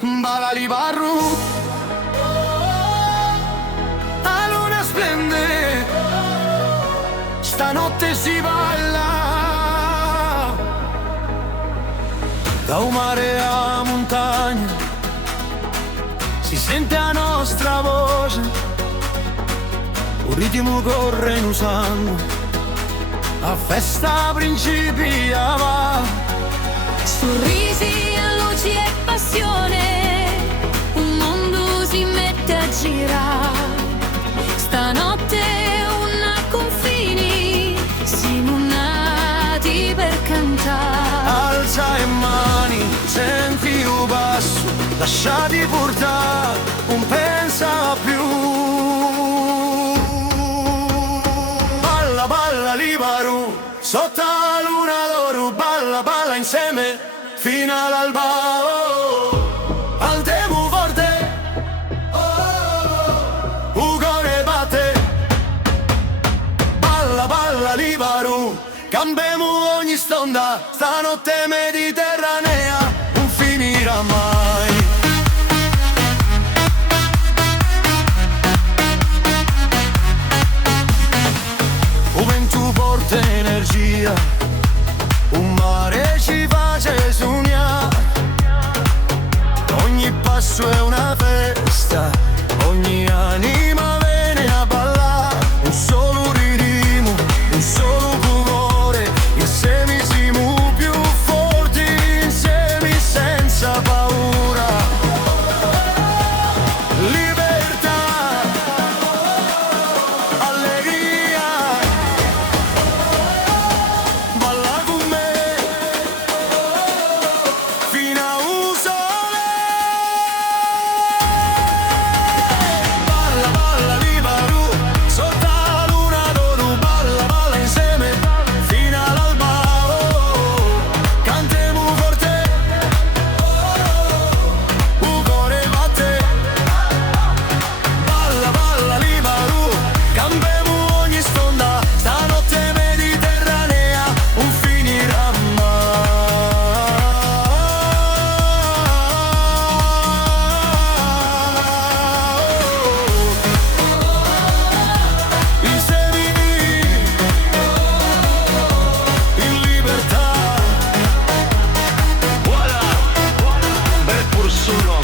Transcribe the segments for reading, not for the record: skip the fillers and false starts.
Balali barru, la luna splende, stanotte si balla. Da un mare a montagna si sente la nostra voce, un ritmo corre in un sangue, a festa principia va. Sorrisi, luci e passione, un mondo si mette a girare. Stanotte una confini, siamo nati per cantare. Alza le mani, senti un passo, lasciati portare, non pensa più. Balla, balla, libaru, sotto la luna d'oro, balla, balla insieme, fino all'alba. Oh, al tempo forte, un cuore batte. Balla, balla, libaru, cambiamo ogni stonda, stanotte mediterranea non finirà mai. Un vento porta energia, un mare ci face sognare. Ogni passo è una festa, ogni anima viene a ballare. Un solo ritmo, un solo colore, insieme siamo più forti, insieme senza paura. Libertà, allegria, balla con me, fino a un sole. Balla, balla, libaru, sotto la luna d'oro, balla, balla insieme, fino all'alba. Oh, cantiamo forte, un cuore batte. Balla, balla, libaru, cambiamo ogni stonda, stanotte mediterranea non finirà mai. Insieme in libertà. Voilà, bel pur solo.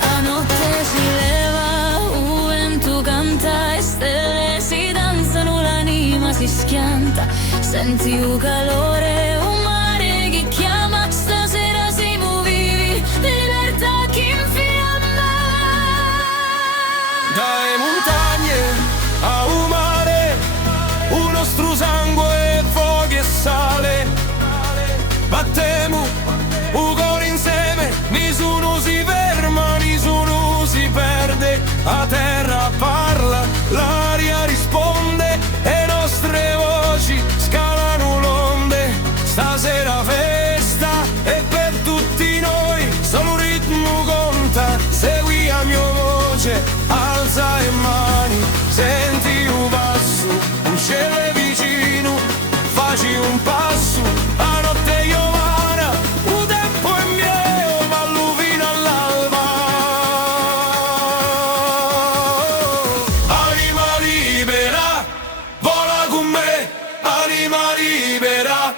La notte si leva, un vento canta e stelle si danzano, l'anima si schianta. Senti un calore, un mare che chiama, stasera siamo vivi, libertà che infiamma. Dalle montagne a un mare, un nostro sangue, fuoco e sale. Battiamo un cuore insieme, nessuno si ferma, nessuno si perde. La terra parla, l'aria risponde e nostre voci scalano l'onde. Stasera festa e per tutti noi solo un ritmo conta. Segui la mia voce, alza le mani, senti un passo, un cielo è vicino, faci un passo, la notte è giovana, un tempo è mio, ballo fino all'alba. Anima libera, vola con me, anima libera,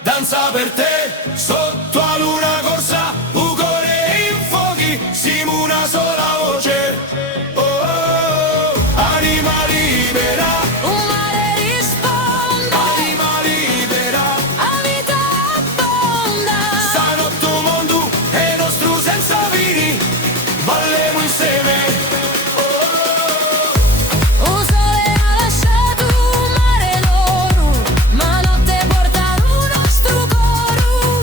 danza per te, sotto la luna corsa, un cuore in fuochi, siamo una sola voce. Oh, oh, oh. Anima libera, Un mare risponde, anima libera, a vita abbonda. stanotte un mondo è nostro senza fini, balliamo insieme. Oh, oh, oh. Un sole ha lasciato un mare d'oro, ma notte porta un nostro coro.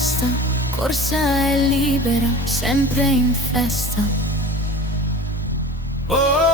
resta, corsa è libera, sempre in festa. Oh,